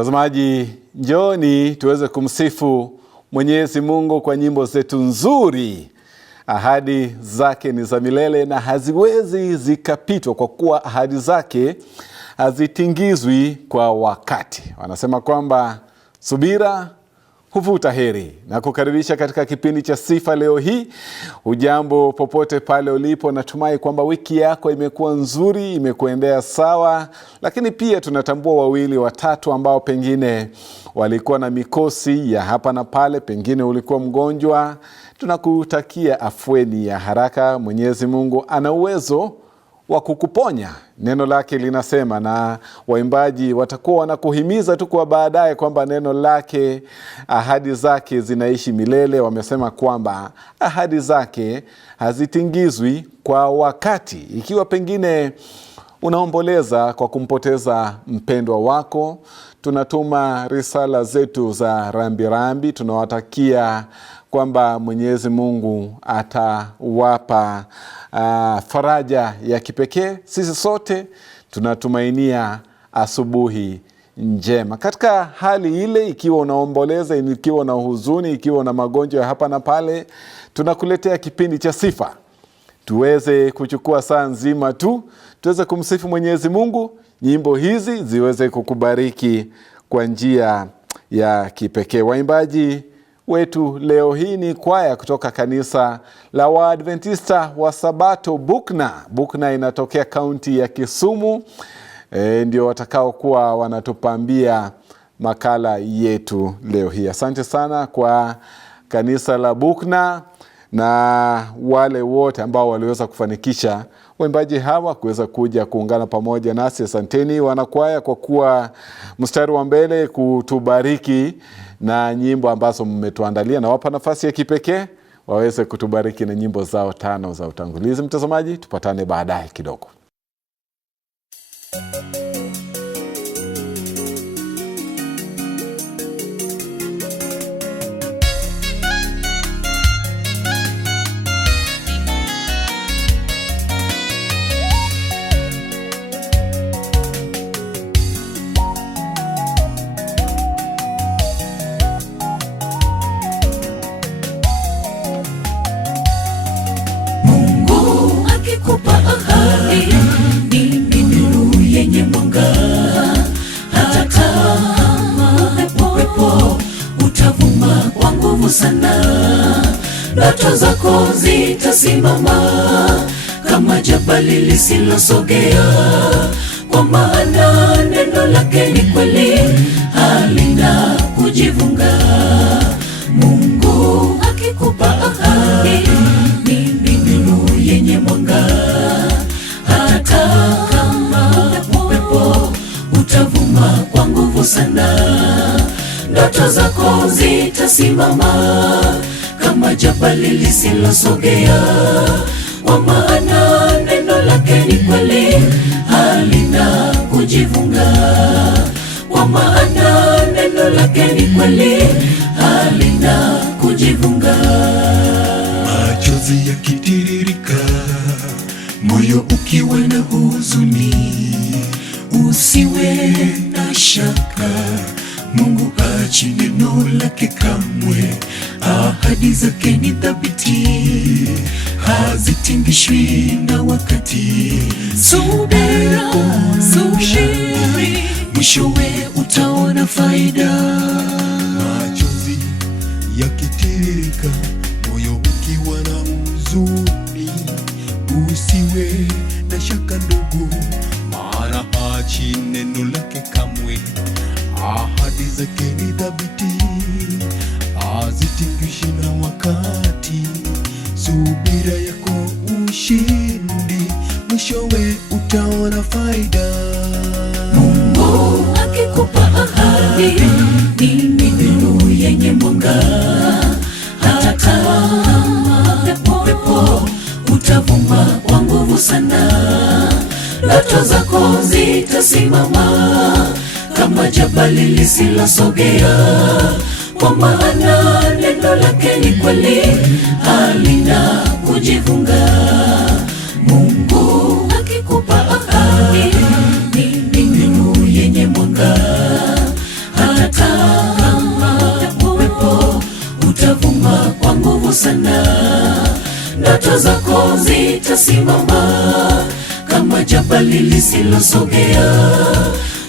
Mtazamaji, njoni tuweze kumsifu Mwenyezi Mungu kwa nyimbo zetu nzuri. Ahadi zake ni za milele na haziwezi zikapitwa, kwa kuwa ahadi zake hazitingizwi kwa wakati. Wanasema kwamba subira huvuta heri. Na kukaribisha katika kipindi cha sifa leo hii. Ujambo popote pale ulipo, natumai kwamba wiki yako imekuwa nzuri, imekuendea sawa. Lakini pia tunatambua wawili watatu ambao pengine walikuwa na mikosi ya hapa na pale, pengine ulikuwa mgonjwa. Tunakutakia afueni ya haraka. Mwenyezi Mungu ana uwezo wa kukuponya. Neno lake linasema, na waimbaji watakuwa wanakuhimiza tu kwa baadaye kwamba neno lake, ahadi zake zinaishi milele. Wamesema kwamba ahadi zake hazitingizwi kwa wakati. Ikiwa pengine unaomboleza kwa kumpoteza mpendwa wako, tunatuma risala zetu za rambirambi. Tunawatakia kwamba Mwenyezi Mungu atawapa faraja ya kipekee. Sisi sote tunatumainia asubuhi njema. Katika hali ile, ikiwa unaomboleza, ikiwa na huzuni, ikiwa na magonjwa hapa na pale, tunakuletea kipindi cha sifa. Tuweze kuchukua saa nzima tu, tuweze kumsifu Mwenyezi Mungu. Nyimbo hizi ziweze kukubariki kwa njia ya kipekee. Waimbaji wetu leo hii ni kwaya kutoka kanisa la Waadventista wa Sabato Bukna. Bukna inatokea kaunti ya Kisumu. Ndio watakao kuwa wanatupambia makala yetu leo hii. Asante sana kwa kanisa la Bukna na wale wote ambao waliweza kufanikisha waimbaji hawa kuweza kuja kuungana pamoja nasi. Asanteni wanakwaya kwa kuwa mstari wa mbele kutubariki na nyimbo ambazo mmetuandalia, na wapa nafasi ya kipekee waweze kutubariki na nyimbo zao 5 za utangulizi. Mtazamaji, tupatane baadaye kidogo. Ndoto zako zitasimama kama jabali lisilosogea, kwa maana neno lake ni kweli, halina kujivunga. Mungu akikupa ahadi ni nuru yenye mwanga, hata kama upepo utavuma kwa nguvu sana. Ndoto zako zitasimama kama jabali lisilosogea, kwa maana neno lake ni kweli, halina kujivunga. Kwa maana neno lake ni kweli, halina kujivunga. Machozi yakitiririka, moyo ukiwa na huzuni, usiwe na shaka. Mungu haachi neno lake kamwe. Ahadi zake ni thabiti, hazitingishwi na wakati. Subira, subiri, mwishowe utaona faida. Machozi yakitiririka, moyo ukiwa na huzuni, usiwe na shaka ndugu, maana haachi neno lake kamwe. Ahadi zake ni thabiti, hazitingishwi na wakati. Subira yako ushindi, mwishowe utaona faida. Mungu akikupa ahadi ni nuru yenye mwanga, hata kama upepo utavuma kwa nguvu sana. Ndoto zako zitasimama kama jabali lisilosogea, kwa maana neno lake ni kweli, halina kujivunga. Mungu akikupa ahadi ni nuru yenye mwanga, zitasimama kama jabali lisilosogea,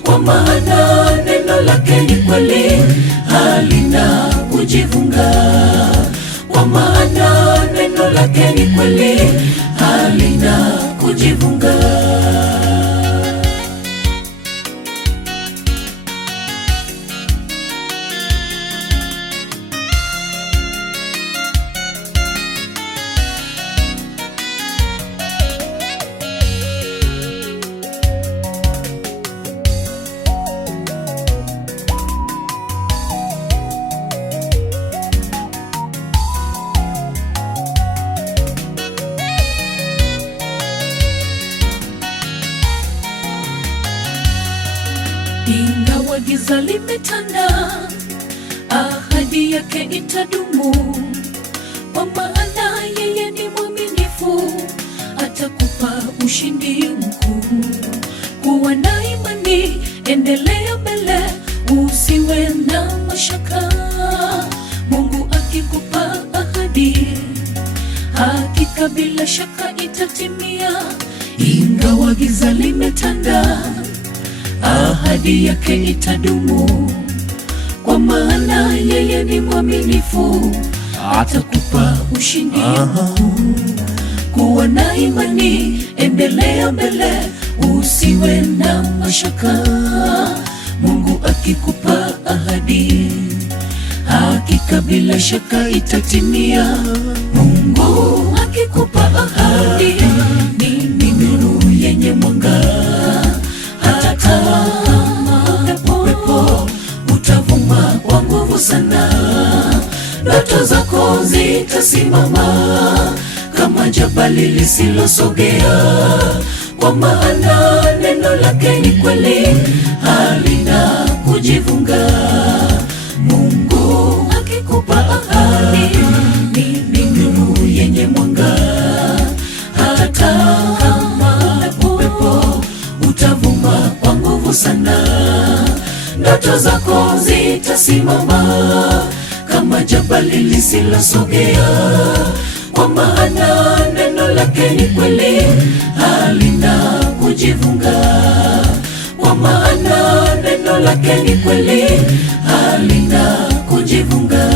kwa maana neno lake ni kweli, halina kujivunga. Kwa maana neno lake ni kweli, halina kujivunga. Ingawa giza limetanda, ahadi yake itadumu, kwa maana yeye ni mwaminifu, atakupa ushindi mkuu. Kuwa na imani, endelea mbele, usiwe na mashaka. Mungu akikupa ahadi, hakika bila shaka itatimia. Ingawa giza limetanda, ahadi yake itadumu, kwa maana yeye ni mwaminifu, atakupa ushindi mkuu. Kuwa na imani, endelea mbele, usiwe na mashaka. Mungu akikupa ahadi, hakika bila shaka itatimia. Mungu akikupa ahadi, ni nuru yenye mwanga. Hata kama upepo utavuma kwa nguvu sana, ndoto zako zitasimama kama jabali lisilosogea, kwa maana neno lake ni kweli, halina kujivunga. Mungu akikupa ahadi, ni nuru yenye mwanga. Hata kama upepo utavuma kwa nguvu sana, ndoto zako zitasimama kama jabali lisilosogea, kwa maana neno lake ni kweli, halina kujivunga. Kwa maana neno lake ni kweli, halina kujivunga.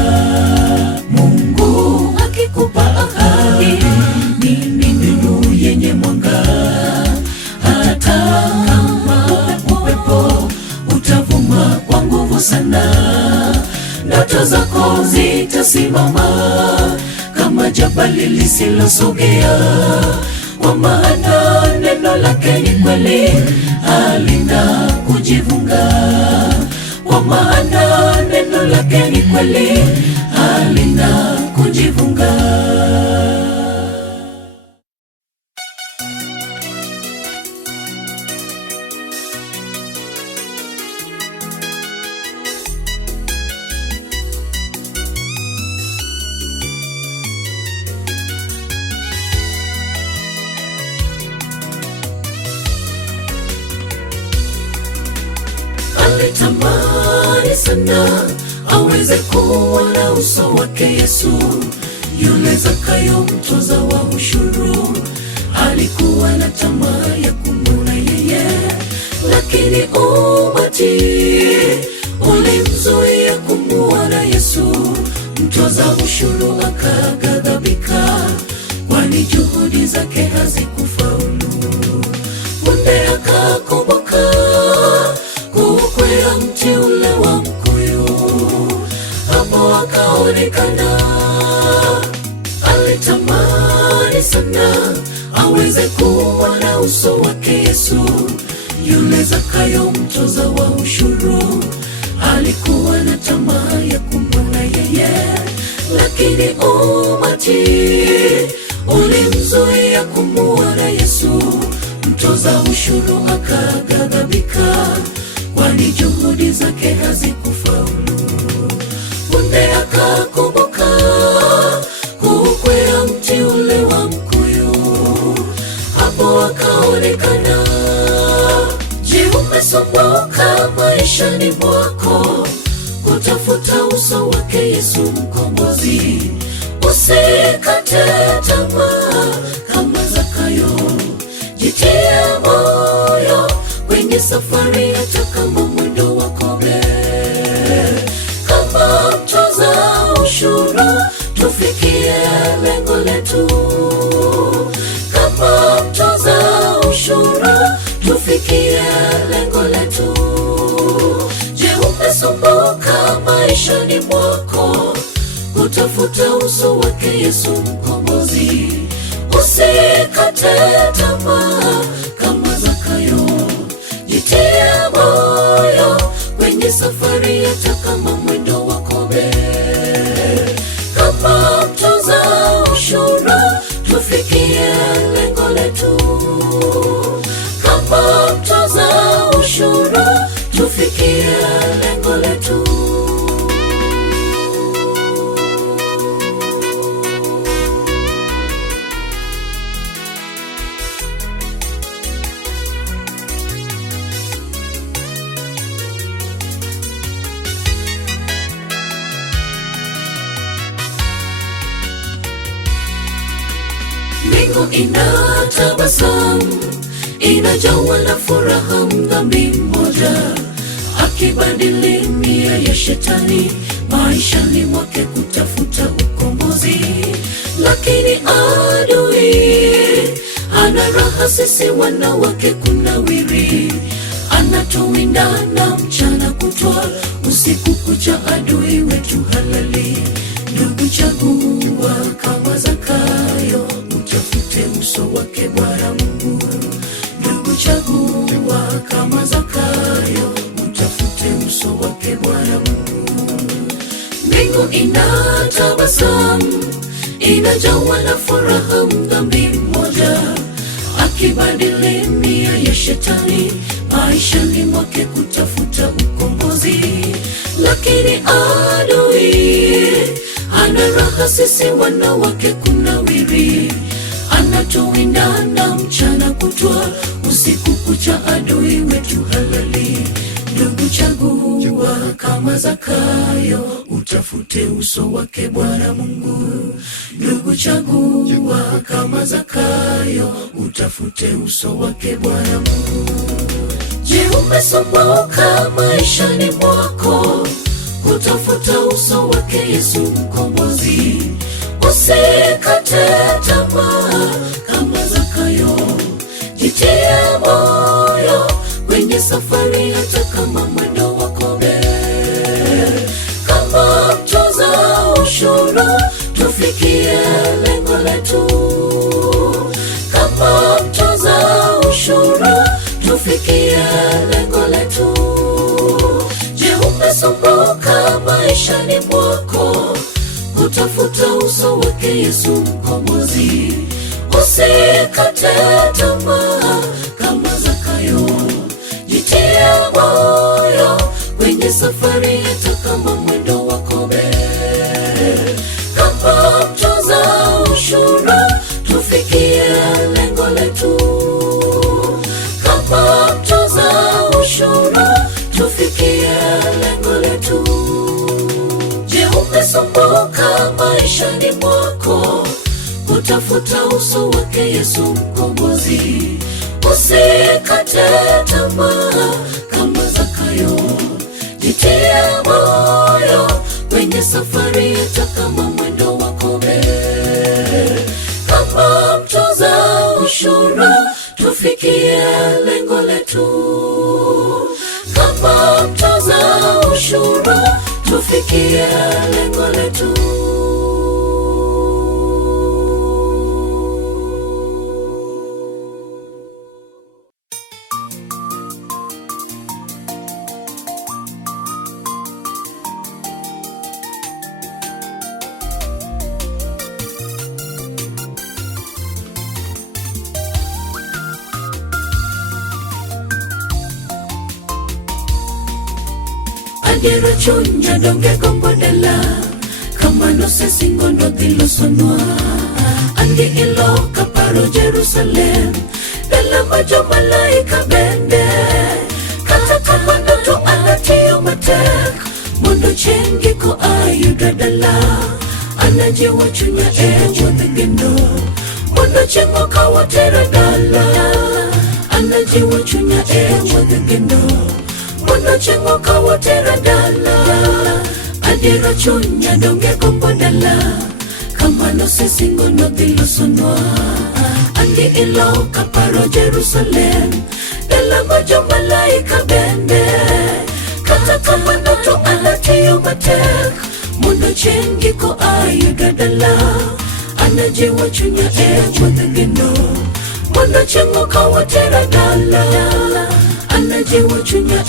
Mungu akikupa ahadi, ni nuru yenye mwanga. Hata kama upepo utavuma kwa nguvu sana, ndoto zako zitasimama kama jabali lisilosogea, kwa maana neno lake ni kweli, halina kujivunga. Kwa maana neno lake ni kweli, halina kujivunga. Alitamani sana aweze kuona uso wake Yesu, yule Zakayo mtoza wa ushuru. Alikuwa na tamaa ya kumwona yeye, lakini umati ulimzuia kumwona Yesu. Mtoza ushuru akaghadhabika, kwani juhudi zake hazikufaulu. Punde akakumbuka kukwea mti ule wa mkuyu, hapo akaonekana. Alitamani sana aweze kuona uso wake Yesu, yule Zakayo mtoza wa ushuru. Alikuwa na tamaa ya kumwona yeye, lakini umati ulimzuia kumwona Yesu. Mtoza ushuru akaghadhabika, kwani juhudi zake hazikufaulu. Punde akakumbuka kukwea mti ule wa mkuyu, hapo akaonekana. Je, umesumbuka maishani mwako kutafuta uso wake Yesu mkombozi? Usikate tamaa kama Zakayo. kwenye safari hata kama mwendo wa kobe. Kama mtoza ushuru tufikie lengo letu. Kama mtoza ushuru tufikie lengo letu. Je, umesumbuka maishani mwako kutafuta uso wake Yesu mkombozi? Usikate tamaa kama Zakayo, jitie moyo kwenye safari hata kama mwendo wa kobe. Kama mtoza ushuru tufikie lengo letu. Kama mtoza ushuru tufikie lengo letu. Mbingu inatabasamu, inajawa na furaha, mdhambi mmoja akibadili nia ya shetani maishani mwake kutafuta ukombozi. Lakini adui ana raha, sisi wanawake kunawiri, anatuwinda na mchana kutwa, usiku kucha adui wetu halali. Ndugu, chagua kama Zakayo, utafute uso wake Bwana Mungu. Ndugu, chagua kama Zakayo, utafute uso wake Bwana Mungu. Mbingu inatabasamu, inajawa na furaha, mdhambi mmoja akibadili nia ya shetani maishani mwake kutafuta ukombozi. Lakini adui ana raha, sisi wanawake kunawiri, anatuwinda na mchana kutwa, usiku kucha adui wetu halali. Ndugu, chagua kama Zakayo, utafute uso wake Bwana Mungu. Ndugu, chagua kama Zakayo, utafute uso wake Bwana Mungu. Je, umesumbuka maishani mwako kutafuta uso wake Yesu mkombozi? Usikate tamaa kama Zakayo, jitie moyo kwenye safari hata kama mwendo wa kobe. Kama mtoza ushuru tufikie lengo letu. Kama mtoza ushuru tufikie lengo letu. Je, umesumbuka maishani mwako kutafuta uso wake Yesu mkombozi? Usikate tamaa kama Zakayo, jitie moyo kwenye safari hata kama mwendo wa kobe. Kama mtoza ushuru tufikie lengo letu. Kama mtoza ushuru tufikie lengo letu. Je, umesumbuka maishani mwako kutafuta uso wake Yesu mkombozi? Usikate tamaa kama Zakayo, jitie moyo kwenye safari hata kama mwendo wa kobe. Kama mtoza ushuru tufikie lengo letu. Kama mtoza ushuru tufikie lengo letu. Adiera chunya donge gombodela, kama no se singondo dilo sonwa. Andi ilo kaparo Jerusalem, dela majo malaika bende. Kata kama ndoto anatiyo matek, mondo chengi ko ayuda dala. Anajiwa chunya ewa dhigendo, mondo chengo kawatera dala. Anajiwa chunya ewa dhigendo. chengo kawatera dala. Adiera chunya donge kombo dala. Kamano sesingo no dilo sonwa. Andi ilo kaparo Jerusalem. Dala majo malaika bende. Kata kamano to anatiyo matek. Mundo chengi ko ayuda dala. Anajiwa chunya wadageno. Mundo chengo kawatera dala. Anajiwa chunya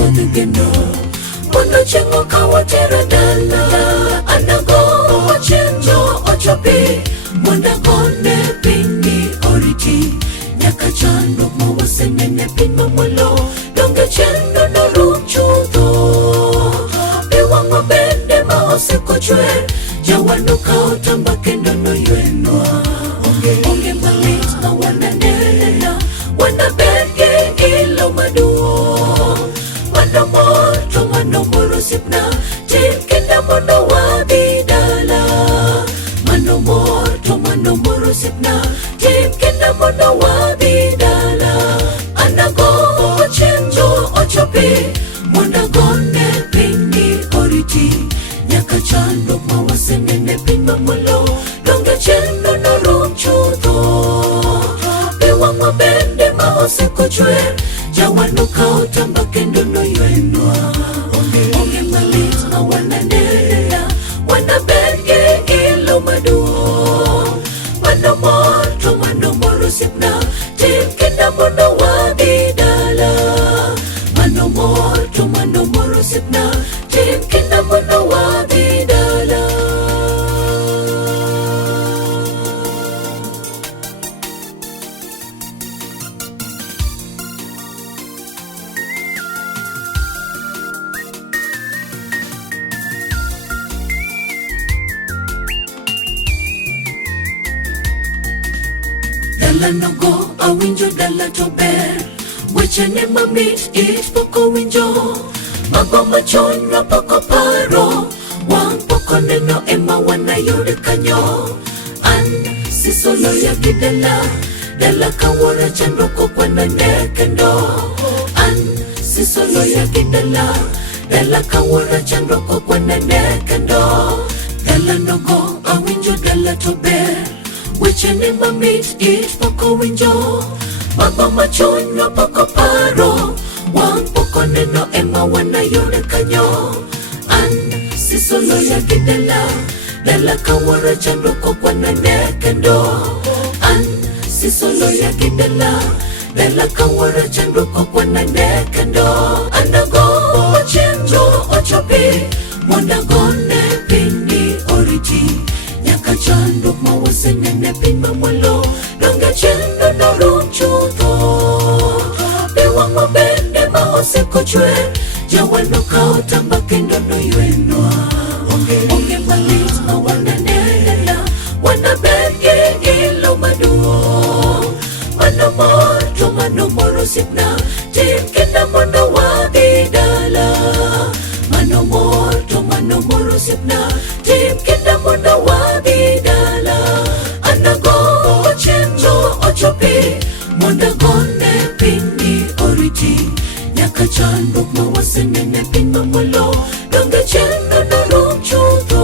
wadageno. Mundo chengo kawatera dala. Anago chenjo ochopi. Mundo kone pini oriti. Nyaka chando mawase nene pino mulo. Donge chendo no rumchudo. Biwango bende maose kochwe. Jawano kao tamba kendo no yuenwa. Onge malit na wananena. Wana benge ilo maduo. Mano moto mano moro sipna. Tim kenda mono wabidala. Mano moto mano moro sipna. Tim kenda mono wabidala. Anago chenjo ochopi. Mwana gone pini oriti. Nyaka chando mawase nene pino mulo. Donge chendo no rumchudo. Bewa mabende maose kochwe. Jawano kao tamba kendo no yuenwa. Onge malit na wananena. Wana benge ilo maduo. Mano moto mano moro sipna. Tim kenda mono wabidala. Mano moto mano moro sipna. Tim kenda mono wabidala. Dala nogo awinjo dala to ber. Weche ne mamit it poko winjo. Mago machonwa poko paro. Wang poko neno ema wana yore kanyo. An sisolo ya gidala. Dala kawara chandoko kwa nane kendo. An sisolo ya gidala. Dala kawara chandoko kwa nane kendo. Dala nogo awinjo dala to ber. Weche ne mamit it poko winjo. Mago machonwa poko paro. Wang poko neno ema wana yore kanyo. An sisolo ya gidala. Dala kawara chandoko kwa nane kendo. An sisolo ya gidala. Dala kawara chandoko kwa nane kendo. Anago chenjo ochopi. Mwana gone pini oriti. Nyaka chando mawase nene pino mulo. Donge chendo no rumchudo. Bewa mabende maose kochwe. Jawano kao tamba kendo no yuenwa. Onge malit na wananena. Wana benge ilo maduo. Mano moto mano moro sipna. Tim kenda mono wabidala. Mano moto mano moro sipna. Tim kenda mono wabidala. Anago chenjo ochopi. Mwana gone pini oriti. Nyaka chando mawase nene pino mulo. Donge chendo no rumchudo.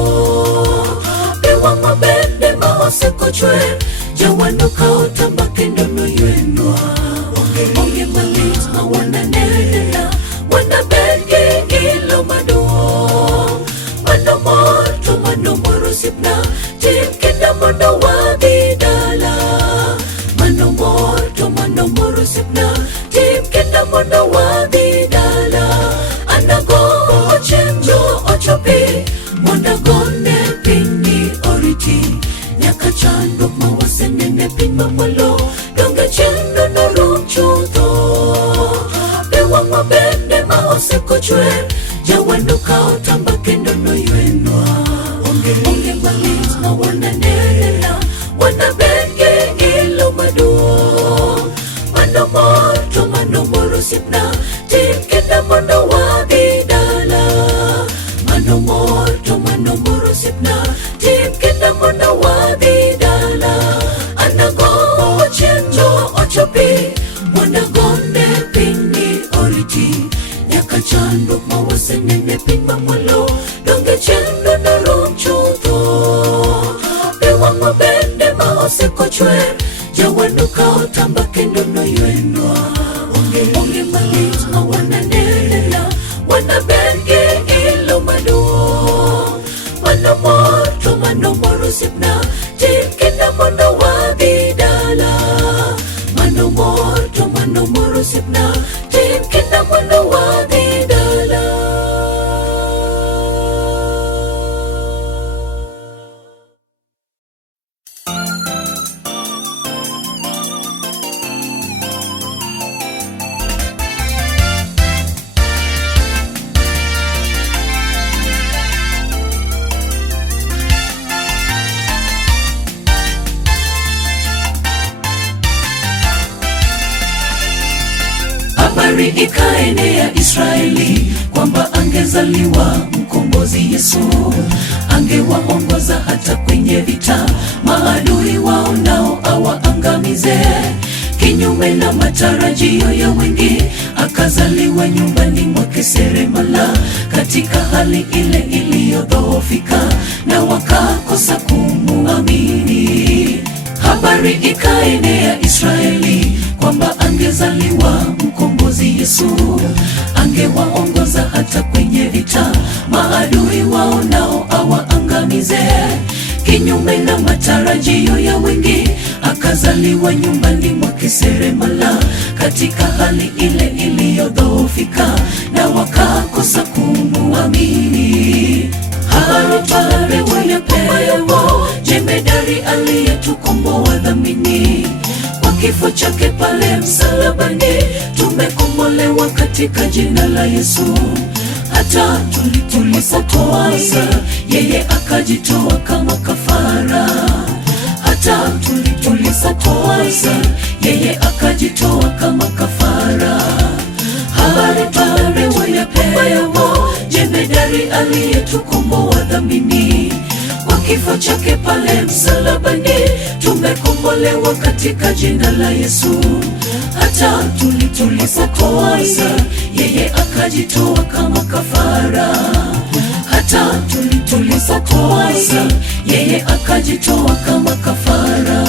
Bewa mabende maose kochwe. Jawano kao tamba kendo no yuenwa. Onge malit na wananena. Wana benge ilo maduo. Mano moto mano moro sipna. Tim kenda mono wabidala. Mano moto mano moro sipna. Tim kenda mono wabidala. Anago chenjo ochopi. Mwana gone pini oriti. Nyaka chando mawase nene pino mulo. Donge chendo no rumchudo. Bewa mabende maose kochwe. Jawano kao tamba kendo no yuenwa. Onge malit na wananena. Wana benge ilo maduo. Mano moto mano moro sipna. Tim kenda mono wabidala. Mano moto mano moro sipna. Tim kenda mono wabidala. Anago chenjo ochopi. Mwana gone pini oriti. Nyaka chando Habari ikaenea Israeli kwamba angezaliwa mkombozi Yesu, angewaongoza hata kwenye vita, maadui wao nao awaangamize. Kinyume na matarajio ya wengi, akazaliwa nyumbani mwake seremala, katika hali ile iliyodhoofika, na wakakosa kumuamini. Habari ikaenea Israeli kwamba angezaliwa mkombozi Yesu, angewaongoza hata kwenye vita, maadui wao nao awaangamize. Kinyume na matarajio ya wengi, akazaliwa nyumbani mwake seremala, katika hali ile iliyodhoofika, na wakakosa kumuamini. Habari tuliyopewa, jemedari aliyetukomboa dhamini, kwa kifo chake pale msalabani, tumekombolewa katika jina la Yesu. Hata tulipotoasa, yeye akajitoa kama kafara. Hata tulipotoasa, yeye akajitoa kama kafara. Habari tuliyopewa, jemedari aliyetukomboa dhamini, kwa kifo chake pale msalabani, tumekombolewa katika jina la Yesu. Hata tulipotoasa, yeye akajitoa kama kafara. Hata tulipotoasa, yeye akajitoa kama kafara.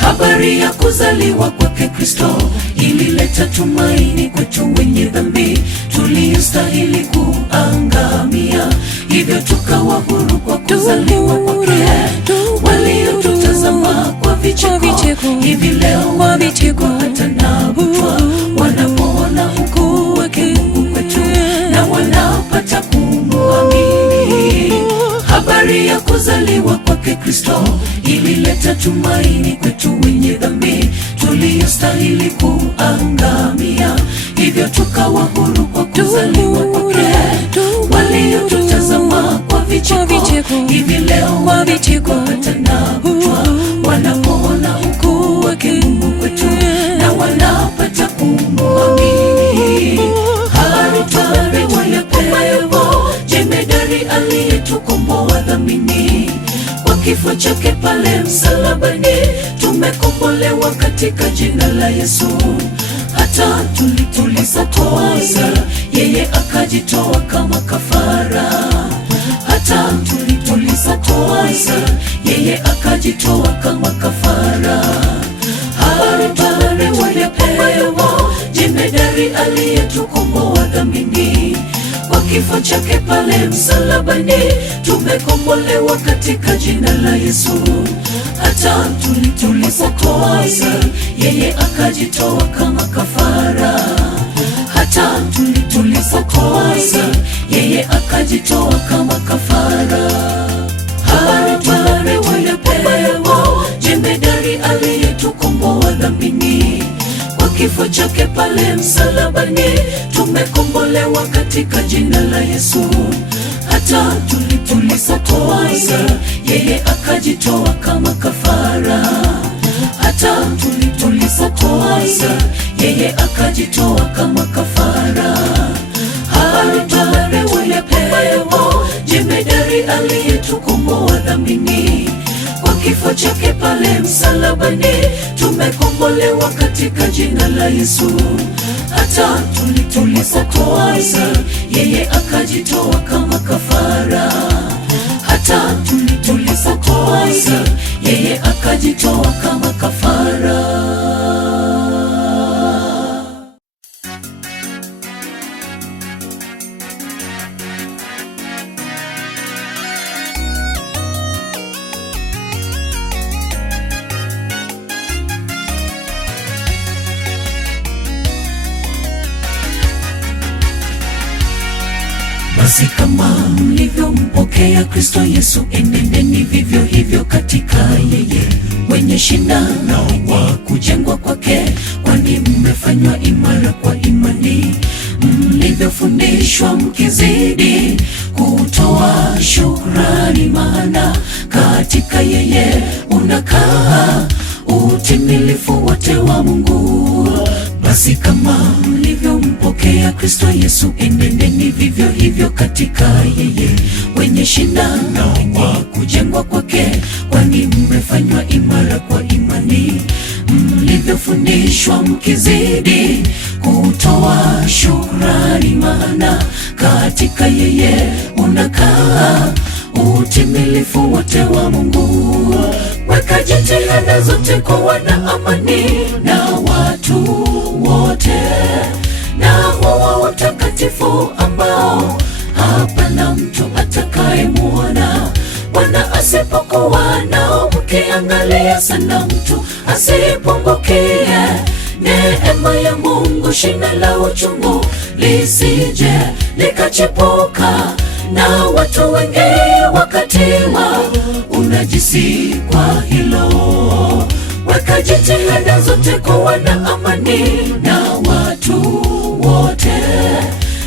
Habari ya kuzaliwa kwake Kristo ilileta tumaini kwetu wenye dhambi, tuliyostahili kuangamia. Hivyo tukawa huru kwa kuzaliwa kwake. Waliotutazama kwa vicheko, hivi leo wanapigwa hata na butwa, wanapoona ukuu wake Mungu kwetu, na wanapata kumuamini. Habari ya kuzaliwa kwake Kristo ilileta tumaini kwetu wenye dhambi, tuliyostahili kuangamia. Hivyo tukawa huru kwa kuzaliwa kwake. Waliotutazama kwa vicheko, hivi leo wanapigwa hata na butwa, wanapoona ukuu wake Mungu kwetu, na wanapata kumuamini. Habari tuliyopewa, jemedari aliyetukomboa dhamini, kwa kifo chake pale msalabani, tumekombolewa katika jina la Yesu. Hata tulipotoasa, yeye akajitoa kama kafara. Hata tulipotoasa, yeye akajitoa kama kafara. Habari tuliyopewa, jemedari aliyetukomboa dhamini, kwa kifo chake pale msalabani, tumekombolewa katika jina la Yesu. Hata tulipotoasa, yeye akajitoa kama kafara. Hata tulipotoasa, yeye akajitoa kama kafara. Habari tuliyopewa, jemedari aliyetukomboa dhamini, kwa kifo chake pale msalabani, tumekombolewa katika jina la Yesu. Hata tulipotoasa, yeye akajitoa kama kafara. Hata tulipotoasa, yeye akajitoa kama kafara. Habari tuliyopewa, jemedari aliyetukomboa dhamini, kwa kifo chake pale msalabani, tumekombolewa katika jina la Yesu. Hata tulipotoasa, yeye akajitoa kama kafara. Hata tulipotoasa, yeye akajitoa kama kafara. Basi kama mlivyompokea Kristo Yesu, enendeni vivyo hivyo katika yeye, wenye shina na wa kujengwa kwake, kwani mmefanywa imara kwa imani mlivyofundishwa, mkizidi kutoa shukrani, maana katika yeye unakaa utimilifu wote wa Mungu. Basi kama mlivyompokea Kristo Yesu, enendeni vivyo hivyo katika yeye, wenye shina na wa kujengwa kwake, kwani mmefanywa imara kwa imani mlivyofundishwa, mkizidi kutoa shukrani, maana katika yeye unakaa utimilifu wote wa Mungu. Weka jitihada zote kuwa na amani na watu wote, na huwa utakatifu ambao hapana mtu atakayemuona. Bwana asipokuwa nao, mkiangalia sana mtu asipungukie. Neema ya Mungu, shina la uchungu lisije likachipuka na watu wengi wakatiwa unajisi kwa hilo. Weka jitihada zote kuwa na amani na watu wote,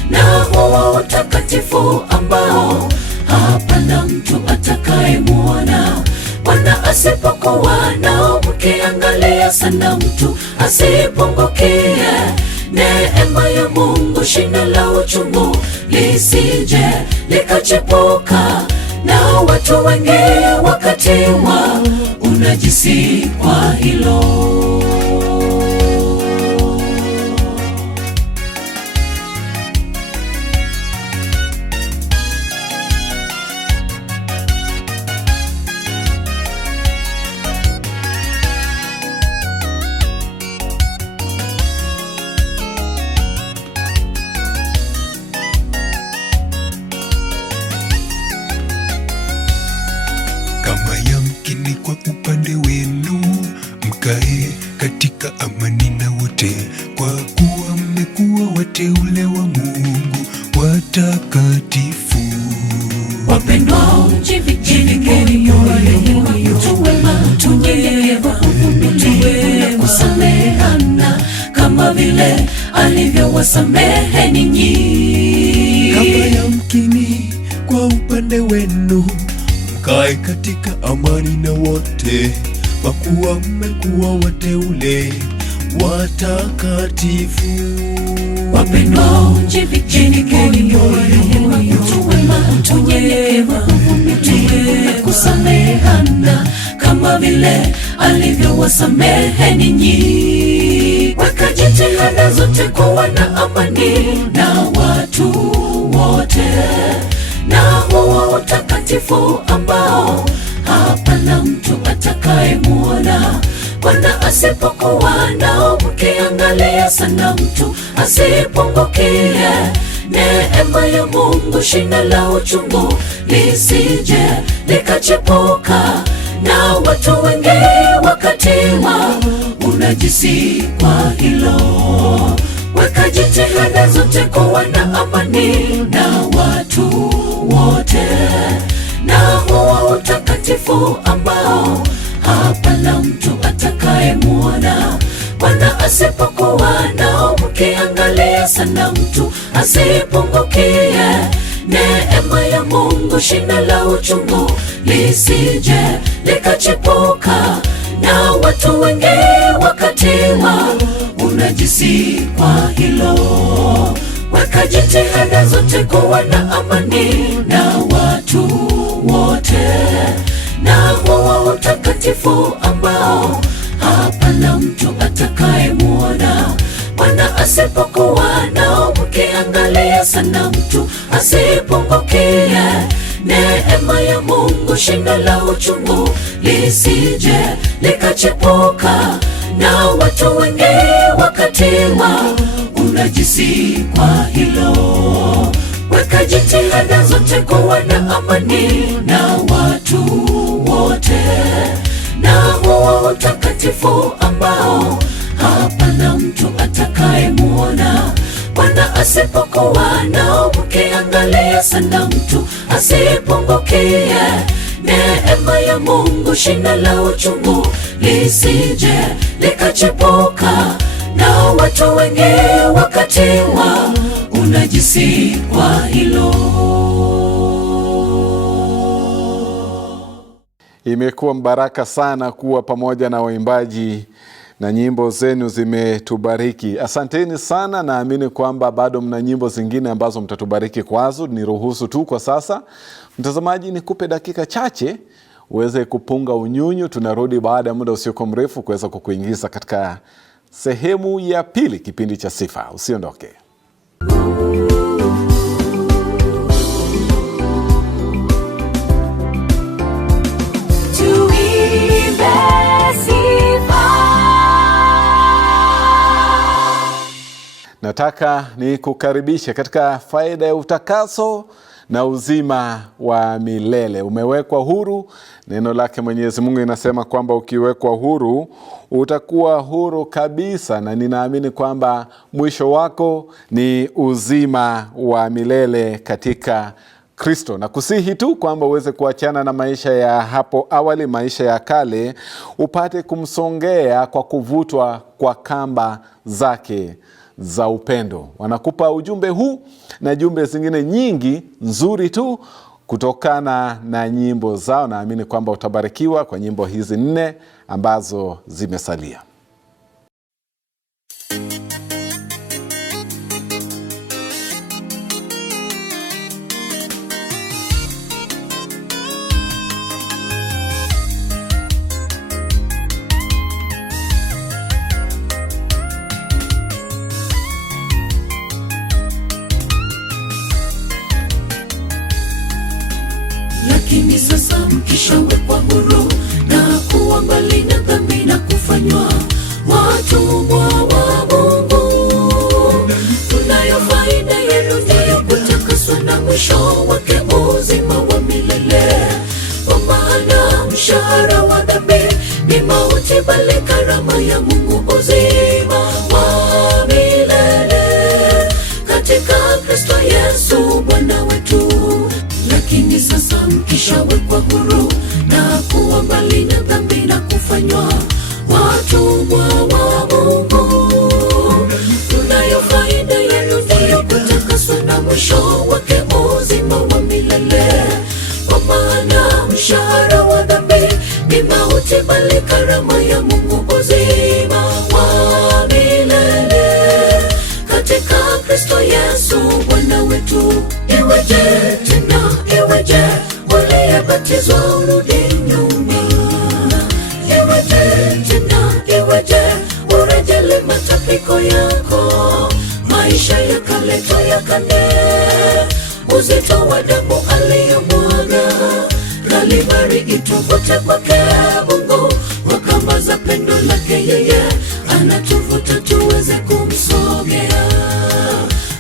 na huwa utakatifu ambao hapana mtu atakayemuona. Bwana asipokuwa nao, mkiangalia sana mtu asipungukie. Neema ya Mungu, shina la uchungu lisije likachipuka na watu wengi wakatiwa unajisi kwa hilo. Kama yamkini kwa upande wenu, mkae katika amani na wote, kwa kuwa mmekuwa wateule wa Mungu watakatifu. Wapendwa, mjivikeni moyo, tuwe mtunyenyekevu, uvumilivu, kusamehana kama vile alivyowasamehe ninyi. Kama yamkini kwa upande wenu, mkae katika amani na wote, kwa kuwa mmekuwa wateule watakatifu. Wapendwa, mjivikeni moyo, tuwe mtunyenyekevu, uvumilivu, kusamehana kama vile alivyowasamehe ninyi. Weka jitihada zote kuwa na amani na watu wote, na huwa utakatifu ambao hapana mtu atakayemuona. Bwana asipokuwa nao, mkiangalia sana mtu asipungukie. Neema ya Mungu, shina la uchungu lisije likachipuka na watu wengi wakatiwa unajisi kwa hilo. Weka jitihada zote kuwa na amani na watu wote, na huwa utakatifu ambao hapana mtu atakayemuona. Bwana asipokuwa nao, mkiangalia sana mtu asipungukie. Neema ya Mungu, shina la uchungu lisije likachipuka na watu wengi wakatiwa unajisi kwa hilo. Weka jitihada zote kuwa na amani na watu wote, na huwa utakatifu ambao hapana mtu atakayemuona. Bwana asipokuwa nao, mkiangalia sana mtu asipungukie. Neema ya Mungu, shina la uchungu lisije likachipuka na watu wengi wakatiwa unajisi kwa hilo. Weka jitihada zote kuwa na amani na watu wote, na huwa utakatifu ambao hapana mtu atakayemuona. Bwana asipokuwa nao, mkiangalia angalia sana mtu asipungukie. Neema ya Mungu shina la uchungu lisije likachipuka na watu wengi wakati wa unajisi kwa hilo. Imekuwa mbaraka sana kuwa pamoja na waimbaji na nyimbo zenu zimetubariki. Asanteni sana, naamini kwamba bado mna nyimbo zingine ambazo mtatubariki kwazo. Niruhusu tu kwa sasa, mtazamaji, nikupe dakika chache uweze kupunga unyunyu. Tunarudi baada ya muda usioko mrefu kuweza kukuingiza katika sehemu ya pili kipindi cha Sifa. Usiondoke. Nataka ni kukaribisha katika faida ya utakaso na uzima wa milele. Umewekwa huru. Neno lake Mwenyezi Mungu inasema kwamba ukiwekwa huru utakuwa huru kabisa, na ninaamini kwamba mwisho wako ni uzima wa milele katika Kristo. Na kusihi tu kwamba uweze kuachana na maisha ya hapo awali, maisha ya kale, upate kumsongea kwa kuvutwa kwa kamba zake za upendo. Wanakupa ujumbe huu na jumbe zingine nyingi nzuri tu kutokana na nyimbo zao. Naamini kwamba utabarikiwa kwa nyimbo hizi 4 ambazo zimesalia. Lakini sasa mkishawekwa huru na kuwa mbali na dhambi na kufanywa watumwa wa Mungu, tunayo faida yenu ndiyo kutakaswa na mwisho wake uzima wa milele. Kwa maana mshahara wa dhambi ni mauti, bali karama ya Mungu uzima wa milele katika Kristo Yesu Bwana wetu. Lakini sasa mkishawekwa huru na kuwa mbali na dhambi na kufanywa watumwa wa Mungu, tunayo faida yenu ndiyo kutakaswa na mwisho wake uzima wa milele. Kwa maana mshahara wa dhambi ni mauti, bali karama ya Mungu uzima wa milele katika Kristo Yesu Bwana wetu. Iweje tena, iweje uliyebatizwa urudi nyuma? Iweje tena, iweje urejele matapiko yako? Maisha ya kale tuyakane, uzito wa damu aliyomwaga Kalvari ituvute kwake Mungu. Kwa kamba za pendo lake yeye anatuvuta tuweze kumsogea.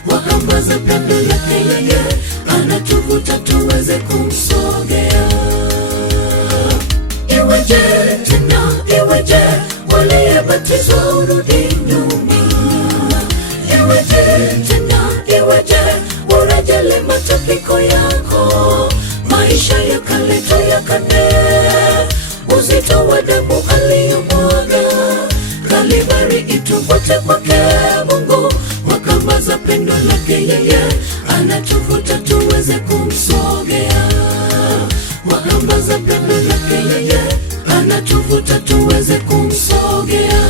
Kwa kamba za pendo lake yeye anatuvuta tuweze kumsogea. Iweje tena, iweje uliyebatizwa urudi nyuma? Iweje tena, iweje urejele matapiko yako? Maisha ya kale tuyakane, uzito wa damu aliyomwaga Kalvari ituvute kwake Mungu. Kwa kamba za pendo lake yeye anatuvuta tuweze kumsogea. Kwa kamba za pendo lake yeye anatuvuta tuweze kumsogea.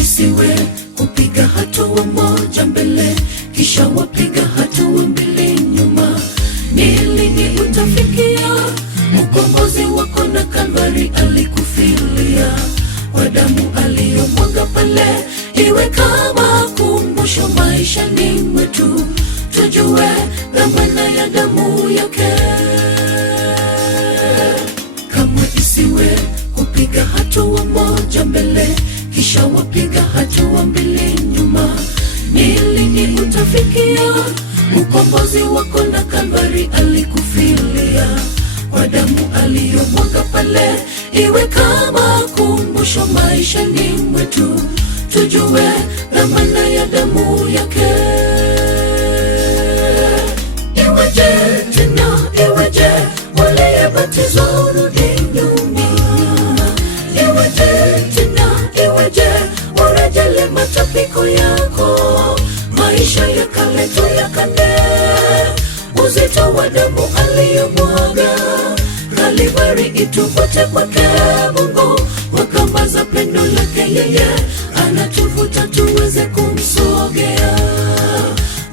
Isiwe kupiga hatua moja mbele kisha wapiga hatua mbili nyuma. Ni lini utafikia mkombozi wako na Kalvari alikufilia? Kwa damu aliyomwaga pale iwe kama kumbusho maishani mwetu, tujue dhamana ya damu yake. kwa damu aliyomwaga pale, iwe kama kumbusho maishani mwetu, tujue dhamana ya damu yake. Iweje tena, iweje uliyebatizwa urudi nyuma, iweje tena, iweje urejele matapiko yako, maisha ya kale tuyakane, uzito wa damu aliyomwaga Kalvari ituvute kwake Mungu, wakambaza pendo lake yeye, anatuvuta tuweze kumsogea,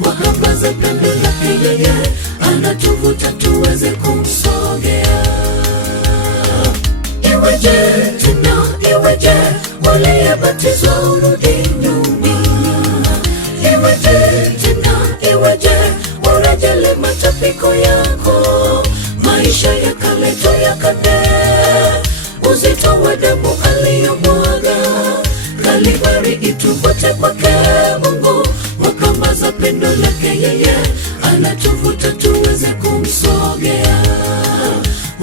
wakambaza pendo lake yeye, anatuvuta tuweze kumsogea. Iweje tena, iweje uliyebatizwa urudi nyuma, iweje tena, iweje urejele matapiko yako, maisha ya kale tuyakane, uzito wa damu aliyomwaga Kalvari ituvute kwake Mungu, wakambaza pendo lake yeye, anatuvuta tuweze kumsogea,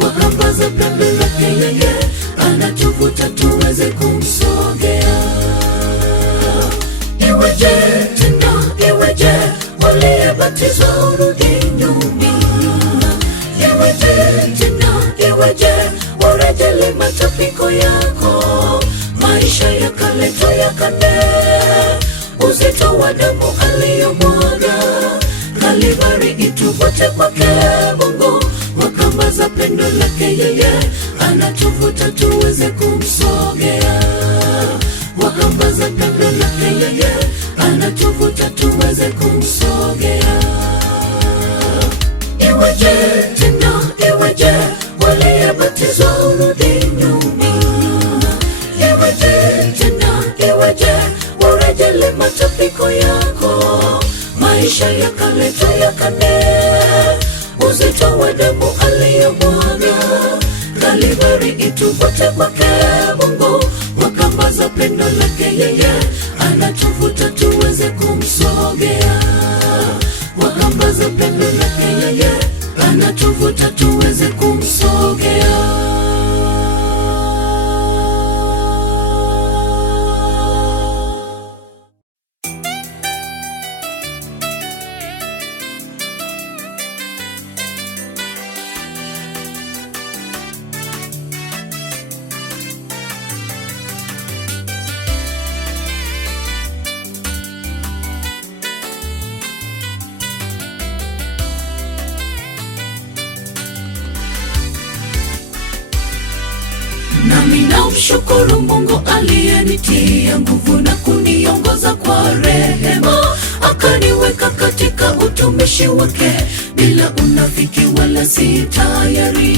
wakambaza pendo lake yeye, anatuvuta tuweze kumsogea. Iweje tena, iweje uliyebatizwa urudi nyuma, iweje tena, iweje urejele matapiko yako, maisha ya kale tuyakane, uzito wa damu aliyomwaga Kalvari ituvute kwake Mungu, wakambaza pendo lake yeye, anatuvuta tuweze kumsogea, wakambaza pendo lake yeye, anatuvuta tuweze kumsogea. Iweje tena, iweje uliyebatizwa urudi nyuma, iweje tena, iweje urejele matapiko yako, maisha ya kale tuyakane, uzito wa damu aliyomwaga Kalvari ituvute kwake Mungu, wakambaza pendo lake yeye, anatuvuta tuweze kumsogea, wakambaza pendo lake yeye, anatuvuta tuweze kumsogea. Nami namshukuru Mungu aliyenitia nguvu na kuniongoza kwa rehema, akaniweka katika utumishi wake, bila unafiki wala si tayari.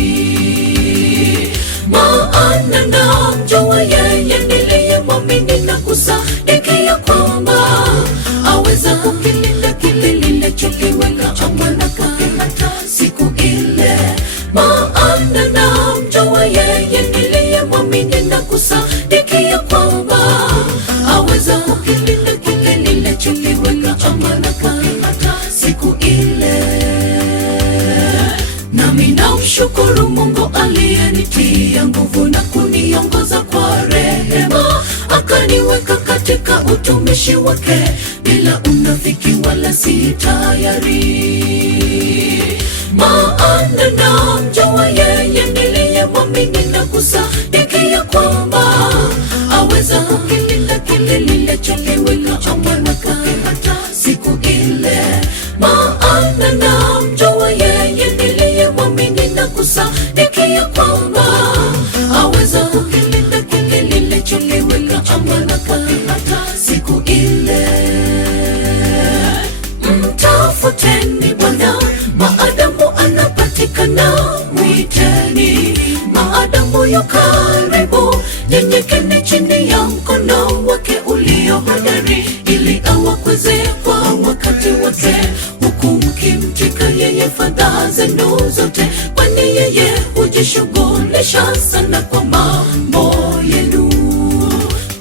Maana namjua yeye niliyemwamini na kusadikia kwamba aweza kukilinda kile nilichokiweka amana kwake hata siku ile. Maana namjua yeye niliyemwamini na kusadikia kwamba aweza kukilinda kile nilichokiweka amana kwake hata siku ile. Nami namshukuru Mungu aliyenitia nguvu na kuniongoza kwa rehema, akaniweka katika utumishi wake, bila unafiki wala si tayari. Maana namjua yeye niliyemwamini na kusadikia kwamba aweza kukilinda kile nilichokiweka amana kwake hata siku ile. Maana namjua yeye niliyemwamini na kusadikia kwamba aweza kukilinda kile nilichokiweka amana kwake hata siku ile. Mtafuteni Bwana maadamu anapatikana, mwiteni maadamu yu karibu, nyenyekeni chini ya mkono wake ulio hodari, ili awakweze kwa wakati wake, huku mkimtika yeye fadhaa zenu zote, kwani yeye hujishughulisha sana kwa mambo yenu.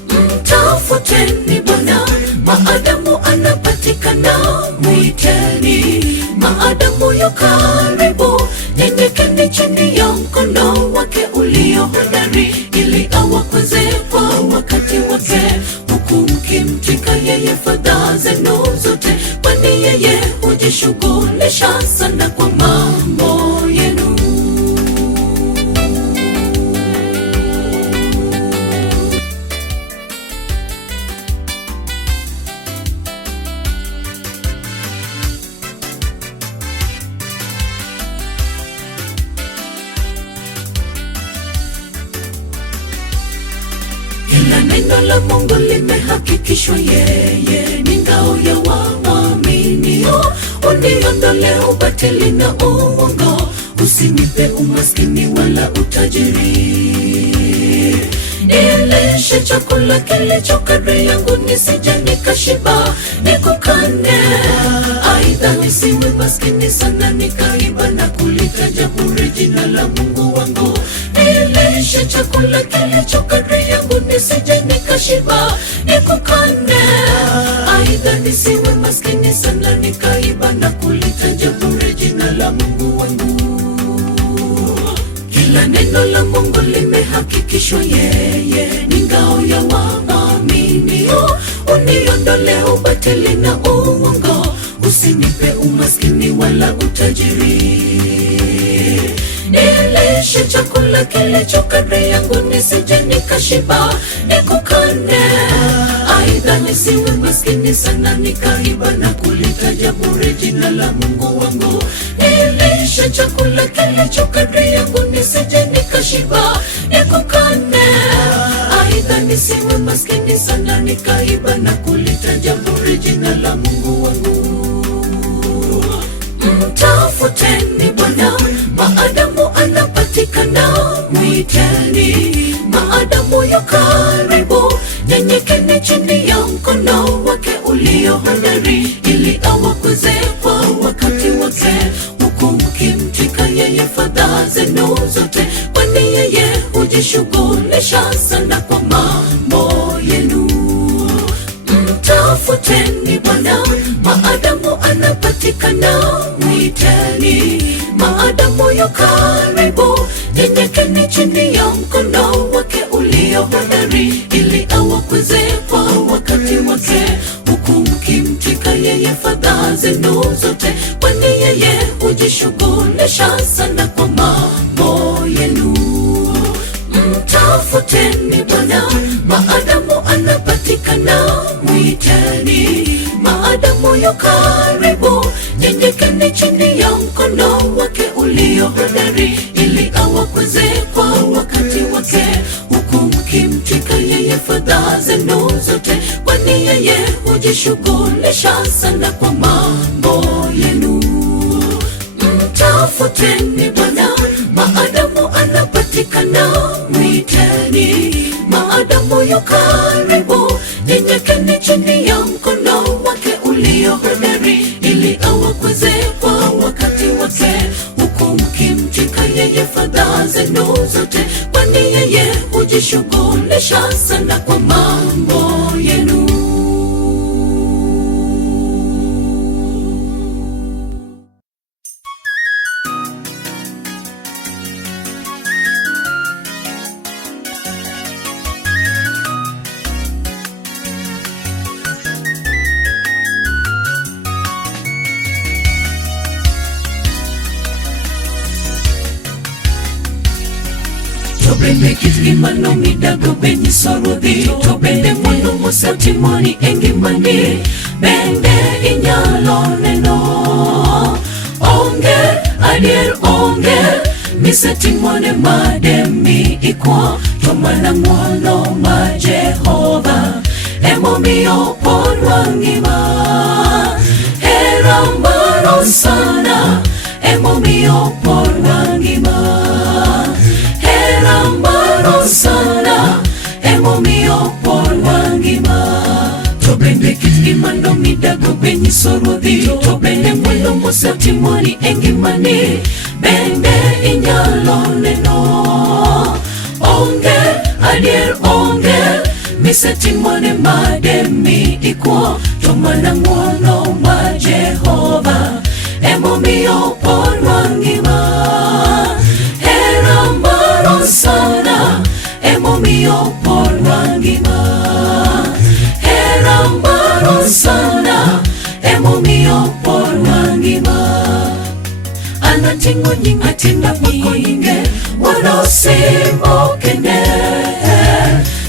Mtafuteni Bwana maadamu anapatikana, mwiteni maadamu yu karibu, nyenyekeni chini ya ya mkono wake ulio hodari, ili awakweze kwa wakati wake, huku mkimtika yeye fadhaa zenu zote, kwani yeye hujishughulisha sana kwa mambo yenu. Kila neno la Mungu limehakikishwa, yeye ni ngao ya waaminio. Uniondole ubatili na uongo, usinipe umaskini wala utajiri. Nilishe chakula kilicho kadri yangu, nisije nikashiba nikukane. Aidha nisiwe maskini sana nikaiba na kulitaja bure jina la Mungu wangu. Nilishe chakula kilicho kadri yangu, nisije nikashiba nikukane. Aidha nisiwe maskini sana nikaiba na kulitaja bure jina la Mungu wangu. Kila neno la Mungu limehakikishwa, yeye ni ngao ya waaminio. Uniondole ubatili na uongo, usinipe umaskini wala utajiri. Nilishe chakula kilicho kadri yangu, nisije nikashiba nikukane. Aidha nisiwe maskini sana nikaiba na kulitaja bure jina la Mungu wangu. Nilishe chakula kilicho kadri yangu, nisije nikashiba nikukane. Aidha nisiwe maskini sana nikaiba na kulitaja bure jina la Mungu wangu. Mtafuteni Bwana maadamu anapatikana, mwiteni maadamu yu karibu. Nyenyekeni chini ya mkono wake ulio hodari, ili awakweze kwa wakati wake, huku mkimtika yeye fadhaa zenu zote, kwani yeye hujishughulisha sana kwa mambo yenu. Mtafuteni Bwana maadamu anapatikana, mwiteni maadamu yu karibu. Nyenyekeni chini ya mkono wake ulio hodari, ili awakweze kwa wakati wake, huku mkimtika yeye fadhaa zenu zote, kwani yeye hujishughulisha sana kwa mambo yenu. Mtafuteni Bwana maadamu anapatikana, mwiteni maadamu yu karibu. Nyenyekeni chini ya mkono wake ulio hodari, ili awakweze kwa wakati wake, huku mkimtika yeye fadhaa zenu zote, kwani yeye hujishughulisha sana kwa mambo yenu. Mtafuteni Bwana maadamu anapatikana, mwiteni maadamu yu karibu. Nyenyekeni chini ya mkono wake ulio hodari, ili awakweze kwa wakati wake, huku mkimtika yeye fadhaa zenu zote, kwani yeye hujishughulisha sana kwa mambo yenu. Tobende kitgimano midago benyi sorudhi, tobende mono mosatimoni engimani, bende inyalo neno. Onge adier onge misetimone mademi ikwa, to mana ng'wono ma Jehova emomiyo pod wangima. Hera maro sana emomiyo pod wangima. Sana emomiyo pod wangima. To bende kitgimano midago benyi sorudhi, to bende mwendo mosatimoni engimani, bende inyalo neno. Onge adier onge misetimone mademi ikwa, to mana ng'wono ma Jehova emomiyo pod wangima. emomiyo porwa ngima. Hera maro sana emomiyo porwa ngima. Anating'o nying atinda nyinge wanosimo kende.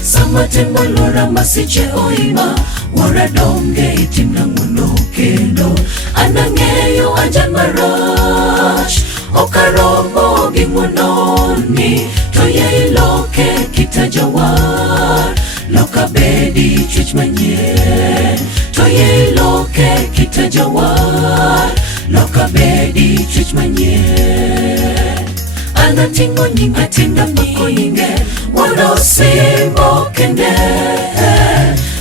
Sama tembo lora masiche oima wara donge itimna ng'uono kendo. Anang'eyo ajan marach okaromo gi ng'uononi, to ye iloke kitajawar. Loka bedi chwech manyien, to ye iloke kitajawar. Loka bedi chwech manyien. Anating'o nying atinda nyinge wanosimo kende.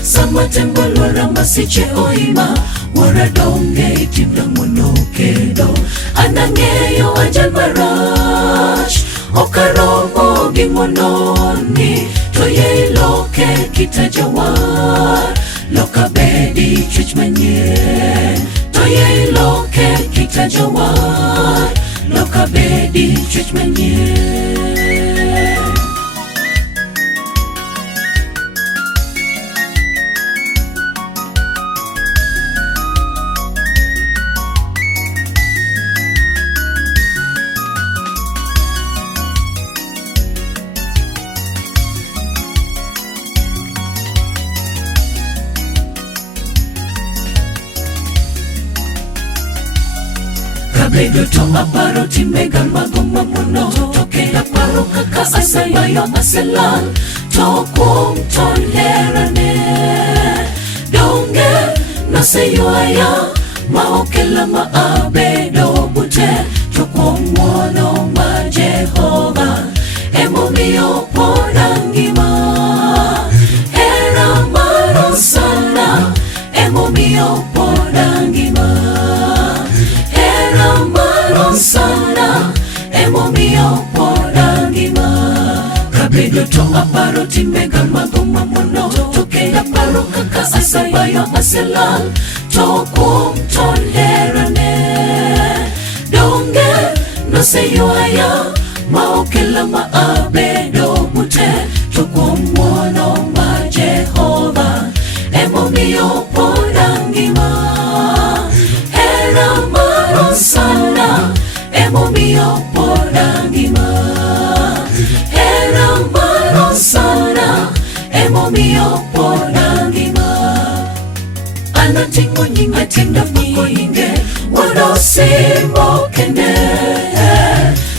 Sama tembo lora masiche oima wara donge itimna ng'uono kendo. Anang'eyo ajan marach okaromo gi ng'uononi, to ye iloke kitajawar. Loka bedi chwech manyien, to ye iloke kitajawar. Loka bedi chwech manyien. Kabedo to aparo timbega magoma muno, to kenda paro kaka asayayo aselal. To kuom to lerane donge naseyuaya ma okela ma abedo bute. To kuom ng'uono ma Jehova emomiyo pora ngima. Hera maro sana emomiyo pora ngima. Hera maro sana emomiyo pora ngima. Kabedo to aparo timbega magoma muno, to kenda paro kaka asayayo aselal. To kuom to lerane donge naseyuaya ma okela ma abedo bute. To kuom ng'uono ma Jehova emomiyo pora ngima. Hera maro sana emomiyo pora ngima. Hera maro sana emomiyo pora ngima. Anating'o nying atinda nyinge wanosimo kende.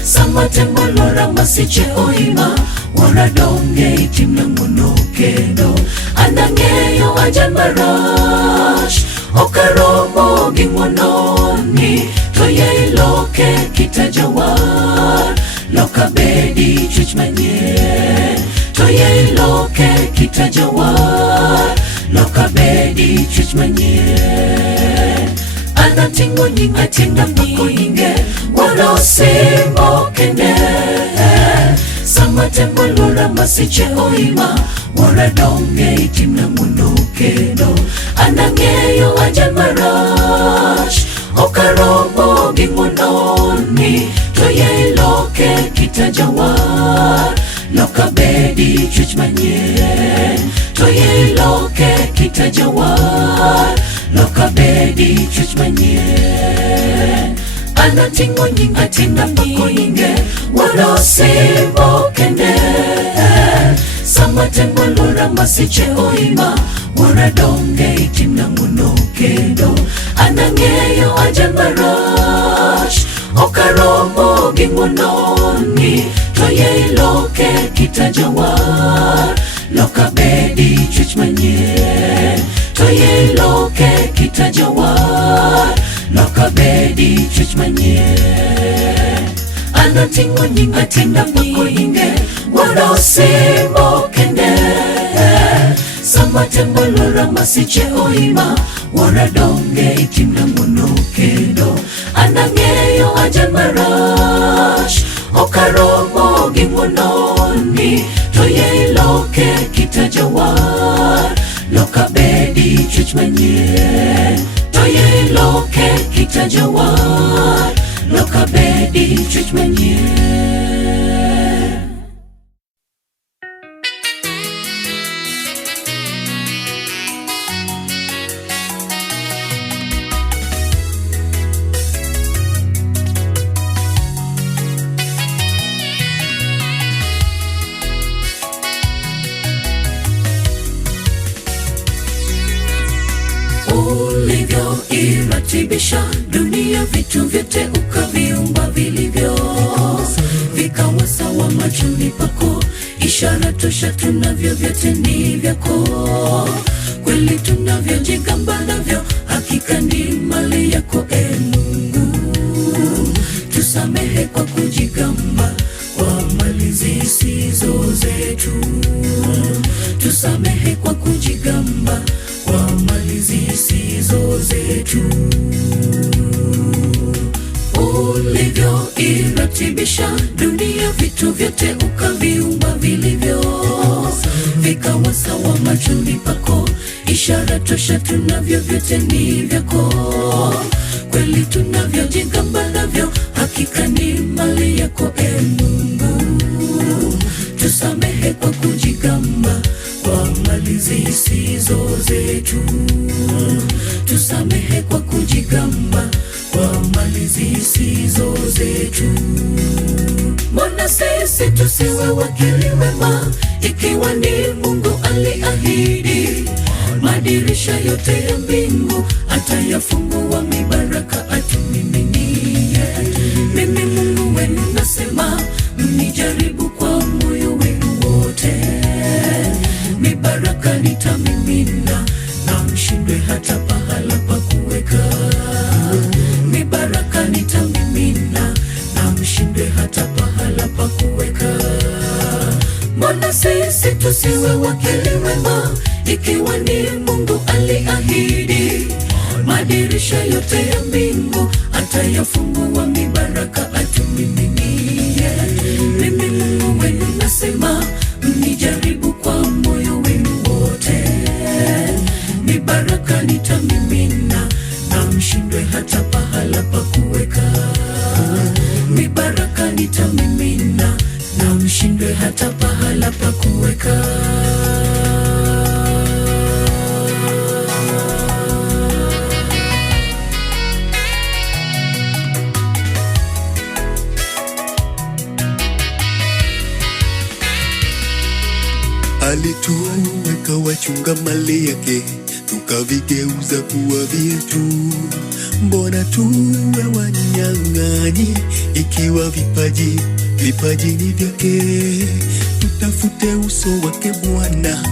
Sama tembo lora masiche oima wara donge itimna ng'uono kendo. Anang'eyo ajan marach okaromo gi ng'uononi, to ye iloke kitajawar. Loka bedi chwech manyien, to ye iloke kitajawar. Loka bedi chwech manyien. Anating'o nying atinda nyinge wanosimo kende. Sama tembo lora masiche oima wara donge itimna ng'uono kendo. Anang'eyo ajan marach okaromo gi ng'uononi, to ye iloke kitajawar. Loka bedi chwech manyien, to ye iloke kitajawar. Loka bedi chwech manyien. Anating'o nying atinda nyinge wanosimo kende. Sama tembo lora masiche oima wara donge itimna ng'uono kendo. Anang'eyo ajan marach okaromo gi ng'uononi, to ye iloke kitajawar. Loka bedi chwech manyien, to ye iloke kitajawar. Loka bedi chwech manyien. Anating'o nying atinda nyinge wanosimo kende. Sama tembo lora masiche oima wara donge itimna ng'uono kendo. Anang'eyo ajan marach okaromo gi ng'uononi, to ye iloke kitajawar. Loka bedi chwech manyien, to ye iloke kitajawar. Loka bedi chwech manyien. uliratibisha dunia, vitu vyote ukaviumba vilivyo, vikawa sawa machoni pako. Ishara tosha tunavyo, vyote ni vyako. Kweli tunavyojigamba navyo, hakika ni mali yako Mungu. Tusamehe kwa kujigamba kwa mali zisizo zetu. Tusamehe kwa kujigamba kwa mali zisizo zetu. Ulivyo iratibisha dunia, vitu vyote ukaviumba vilivyo, vikawa sawa machoni pako. Ishara tosha tunavyo, vyote ni vyako. Kweli tunavyojigamba navyo, hakika ni mali yako Mungu. Tusamehe kwa kujigamba kwa mali zisizo zetu. Tusamehe kwa kujigamba kwa mali zisizo zetu. Mbona sisi tusiwe wakili wema, ikiwa ni Mungu aliahidi madirisha yote ya mbingu atayafungua, mibaraka atumiminie. Mimi Mungu wenu nasema, mnijaribu kwa moyo wenu wote, mibaraka nitamimina na mshindwe hata pahala pa kuweka. Mibaraka nitamimina na mshindwe hata pahala pa kuweka. Mbona sisi tusiwe wakili wema, ikiwa ni Mungu aliahidi madirisha yote ya mbingu atayafungua, mibaraka atumiminie. Mimi Mungu wenu nasema, mnijaribu kwa moyo wenu wote, mibaraka nitamimina na mshindwe hata pahala pa kuweka. Mibaraka nitamimina na mshindwe hata pahala pa kuweka. Alituweka wachunga mali yake, tukavigeuza kuwa vyetu. Mbona tuwe wanyang'anyi, ikiwa vipaji ni vyake? Tutafute uso wake Bwana,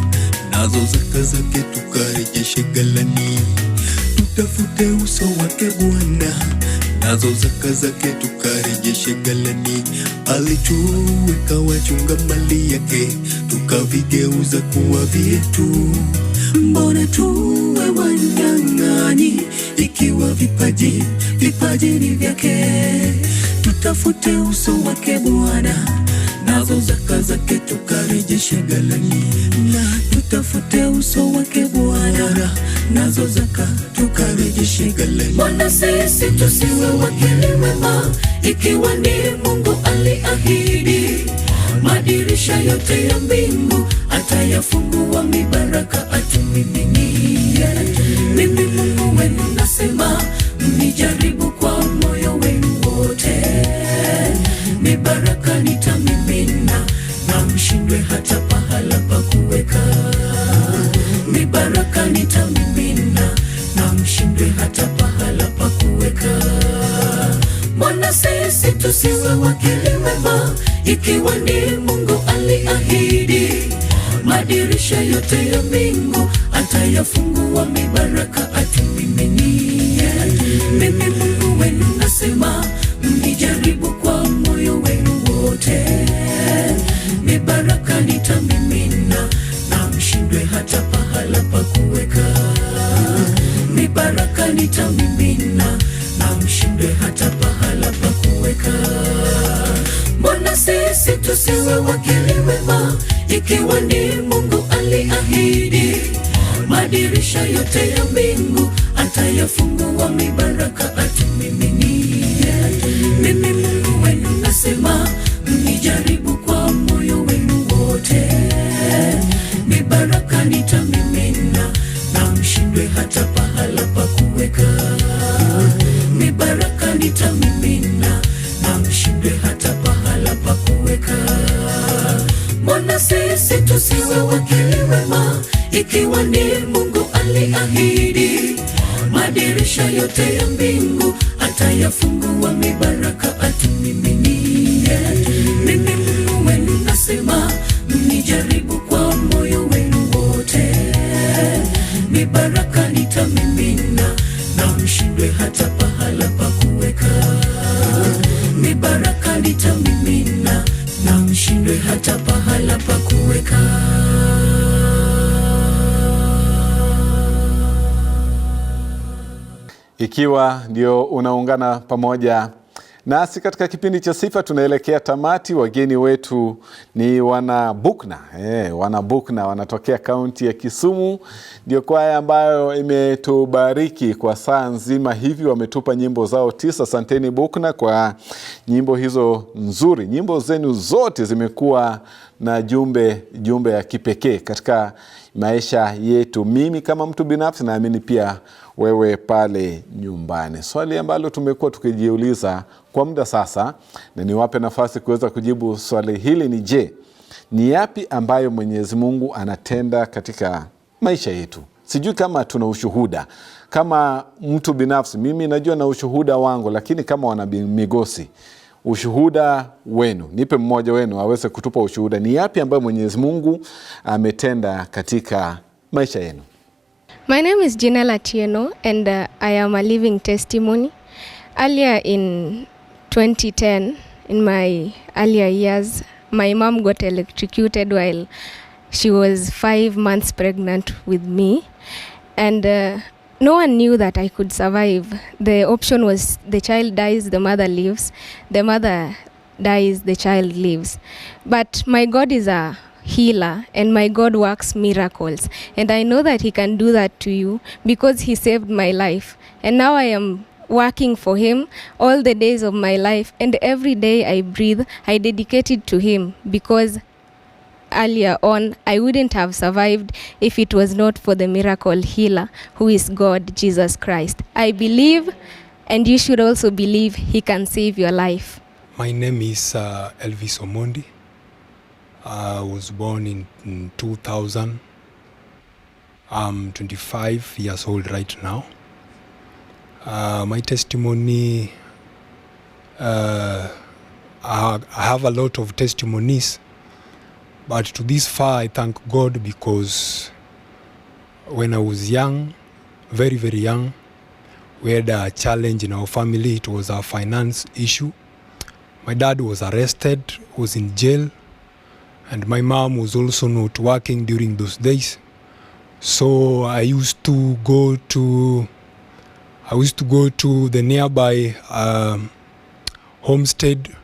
nazo zaka zake tukarejeshe ghalani. Tutafute uso wake Bwana, nazo zaka zake tukarejeshe ghalani. Alituweka wachunga mali yake, tukavigeuza kuwa vyetu. Mbona tuwe wanyang'anyi, ikiwa vipaji ni vyake? Tutafute uso wake Bwana, nazo zaka zake tukarejeshe ghalani. Tutafute uso wake Bwana, nazo zaka tukarejeshe ghalani. Mbona sisi tusiwe wakili wema, ikiwa ni Mungu aliahidi madirisha yote ya mbingu atayafungua, mibaraka atumiminie. Mimi Mungu wenu nasema, mnijaribu kwa moyo wenu wote, mibaraka nitamimina na mshindwe hata pahala pa kuweka. Mibaraka nitamimina na mshindwe hata pahala pa kuweka. Mbona sisi tusiwe wakili wema, ikiwa ni Mungu aliahidi madirisha yote ya mbingu atayafungua, mibaraka atumiminie. Mimi Mungu wenu nasema, mnijaribu kwa moyo wenu wote, mibaraka nitamimina na mshindwe hata pahala pa kuweka. Mibaraka nitamimina na mshindwe hata pahala pa kuweka. Mbona sisi tusiwe wakili wema, ikiwa ni Mungu aliahidi madirisha yote ya mbingu atayafungua, mibaraka atumiminie. Mimi Mungu wenu nasema, mnijaribu kwa moyo wenu wote, mibaraka nitamimina na mshindwe hata pahala pa kuweka. Mibaraka nitamimina na mshindwe hata pahala pa kuweka. Mbona sisi tusiwe wakili wema, ikiwa ni Mungu aliahidi madirisha yote ya mbingu atayafungua, mibaraka atumiminie. Mimi Mungu wenu nasema, mnijaribu kwa moyo wenu wote, mibaraka nitamimina na mshindwe hata pahala pa kuweka. Mibaraka nitamimina na mshindwe hata pahala pa kuweka. Ikiwa ndio unaungana pamoja nasi katika kipindi cha Sifa, tunaelekea tamati. Wageni wetu ni wana Bukna. Wana Bukna wanatokea kaunti ya Kisumu. Ndio kwaya ambayo imetubariki kwa saa nzima hivi, wametupa nyimbo zao 9. Asanteni Bukna kwa nyimbo hizo nzuri. Nyimbo zenu zote zimekuwa na jumbe ya kipekee katika maisha yetu. Mimi kama mtu binafsi, naamini pia wewe pale nyumbani. Swali ambalo tumekuwa tukijiuliza kwa muda sasa, na niwape nafasi kuweza kujibu swali hili ni je, ni yapi ambayo Mwenyezi Mungu anatenda katika maisha yetu? Sijui kama tuna ushuhuda. Kama mtu binafsi, mimi najua na ushuhuda wangu, lakini kama wana Migosi, ushuhuda wenu, nipe mmoja wenu aweze kutupa ushuhuda. Ni yapi ambayo Mwenyezi Mungu ametenda katika maisha yenu? My name is Janelle Atieno, and I am a living testimony. Earlier in 2010, in my earlier years, my mom got electrocuted while she was 5 months pregnant with me. And no one knew that I could survive. The option was the child dies, the mother lives. The mother dies, the child lives. But my God is a healer, and my God works miracles, and I know that he can do that to you because he saved my life, and now I am working for him all the days of my life, and every day I breathe I dedicate it to him, because earlier on I wouldn't have survived if it was not for the miracle healer who is God, Jesus Christ. I believe, and you should also believe, he can save your life. My name is Elvis Omondi. I was born in 2000. I'm 25 years old right now. My testimony, I have a lot of testimonies, but to this far I thank God, because when I was young, very, very young, we had a challenge in our family. It was a finance issue. My dad was arrested, was in jail, and my mom was also not working during those days. So I used to go to the nearby homestead,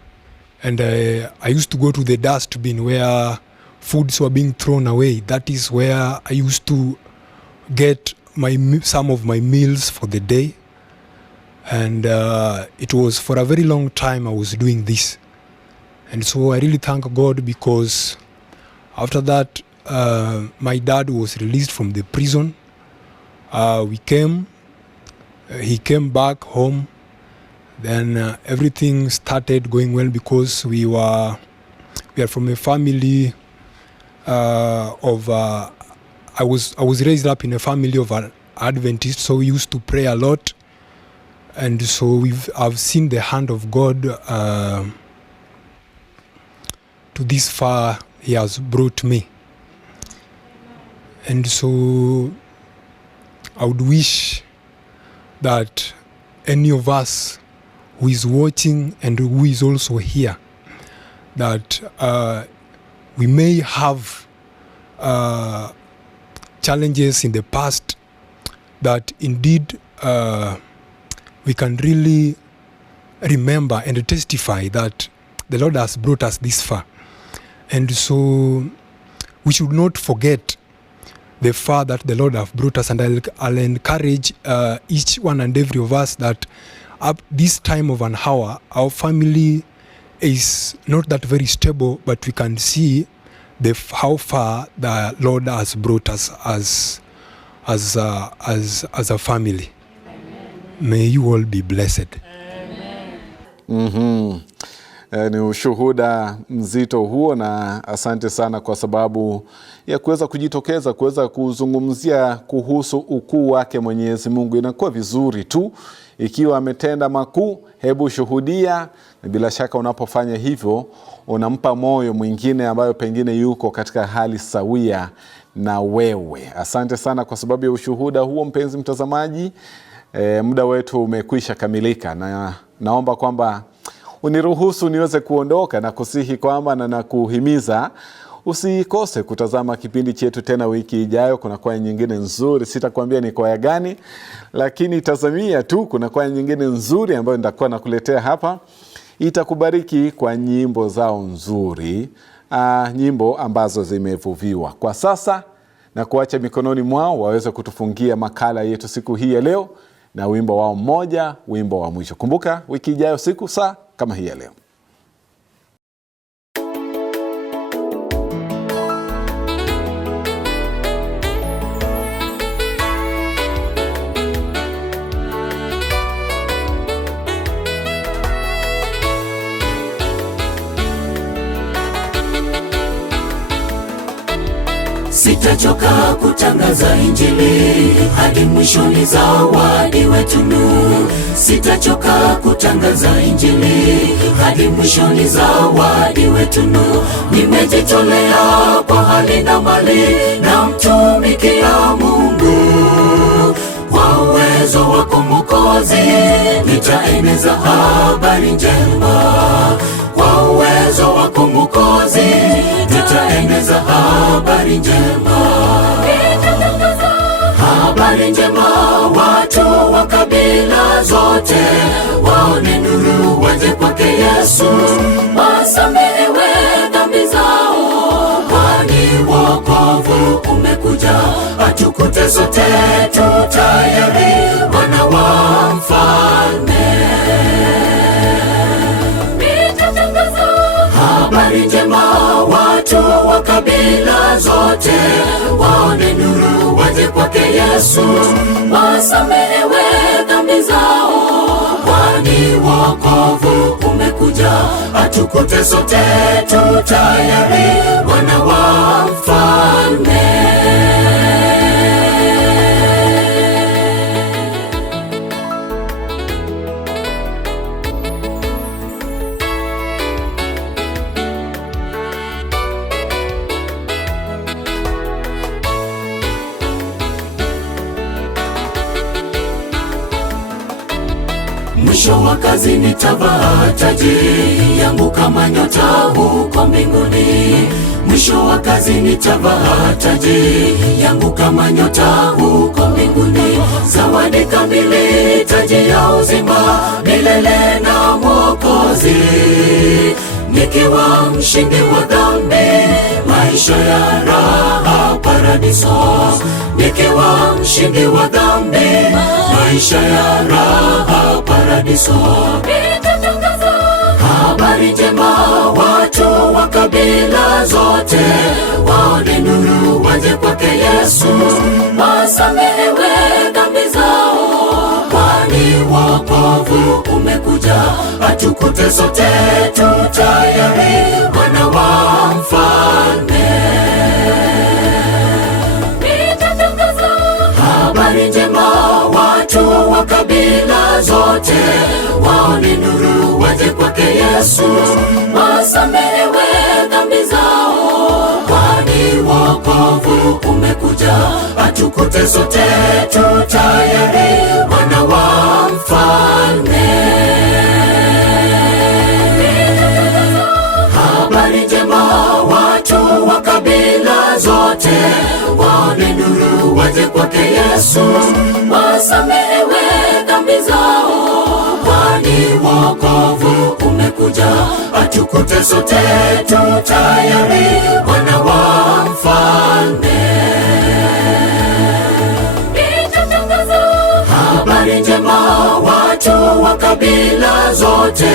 and I used to go to the dustbin where foods were being thrown away. That is where I used to get some of my meals for the day. And it was for a very long time I was doing this. And so I really thank God, because after that, my dad was released from the prison. He came back home. Then everything started going well, because we are from a family of. I was raised up in a family of Adventists, so we used to pray a lot, and so I've seen the hand of God. To this far he has brought me. And so I would wish that any of us who is watching and who is also here, that we may have challenges in the past, that indeed we can really remember and testify that the Lord has brought us this far. And so we should not forget the far that the Lord have brought us. And I'll encourage each one and every of us that at this time of an hour, our family is not that very stable, but we can see how far the Lord has brought us as a family. Amen. May you all be blessed. Mm-hmm. Ni ushuhuda mzito huo, na asante sana kwa sababu ya kuweza kujitokeza, kuweza kuzungumzia kuhusu ukuu wake Mwenyezi Mungu. Inakuwa vizuri tu ikiwa ametenda makuu, hebu shuhudia. Bila shaka unapofanya hivyo unampa moyo mwingine ambayo pengine yuko katika hali sawia na wewe. Asante sana kwa sababu ya ushuhuda huo, mpenzi mtazamaji. Muda wetu umekwisha kamilika, na naomba kwamba uniruhusu niweze kuondoka na kusihi kwamba na kuhimiza usikose kutazama kipindi chetu tena wiki ijayo. Kuna kwaya nyingine nzuri, sitakwambia ni kwaya gani, lakini tazamia tu, kuna kwaya nyingine nzuri ambayo nitakuwa nakuletea hapa. Itakubariki kwa nyimbo zao nzuri, nyimbo ambazo zimevuviwa. Kwa sasa na kuacha mikononi mwao waweze kutufungia makala yetu siku hii ya leo na wimbo wao mmoja, wimbo wa mwisho. Kumbuka wiki ijayo siku saa kama hii ya leo. Sitachoka kutangaza Injili hadi mwishoni, zawadi wetu nuru. Sitachoka kutangaza Injili hadi mwishoni, zawadi wetu nuru. Nimejitolea kwa hali na mali, na mtumikia Mungu. Kwa uwezo wako Mwokozi, nitaeneza habari njema. Kwa uwezo wako Mwokozi, nitaeneza habari njema. Habari njema, watu wa kabila zote waone nuru, waje kwake Yesu, wasamehewe dhambi zao, kwani wokovu umekuja. Atukute sote tutayari, wana wa mfalme. Habari njema, watu wa kabila zote waone nuru, waje kwake Yesu, wasamehewe dhambi zao, kwani wokovu umekuja. Atukute sote tutayari, wana wa mfalme. Mwisho wa kazi nitavaa taji yangu kama nyota huko mbinguni. Mwisho wa kazi nitavaa taji yangu kama nyota huko mbinguni. Zawadi kamili, taji ya uzima milele na Mwokozi. Nikiwa mshindi wa dhambi, maisha ya raha paradiso. Nikiwa mshindi wa dhambi, maisha ya raha paradiso. Habari njema, watu wa kabila zote waone nuru, waje kwake Yesu, wasamehewe dhambi zao, kwani wokovu umekuja. Atukute sote tutayari, wana wa mfalme. Habari njema, watu wa kabila zote waone nuru, waje kwake Yesu, wasamehewe dhambi zao, kwani wokovu umekuja. Atukute sote tutayari, wana wa mfalme. Habari njema, watu wa kabila zote waone nuru, waje kwake Yesu, wasamehewe dhambi zao, kwani wokovu umekuja. Atukute sote tutayari, wana wa mfalme. Habari njema, watu wa kabila zote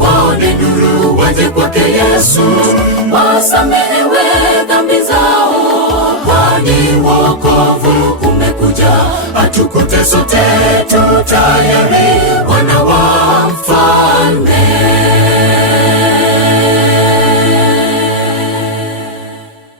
waone nuru, waje kwake Yesu, wasamehewe dhambi zao, kwani wokovu umekuja. Atukute sote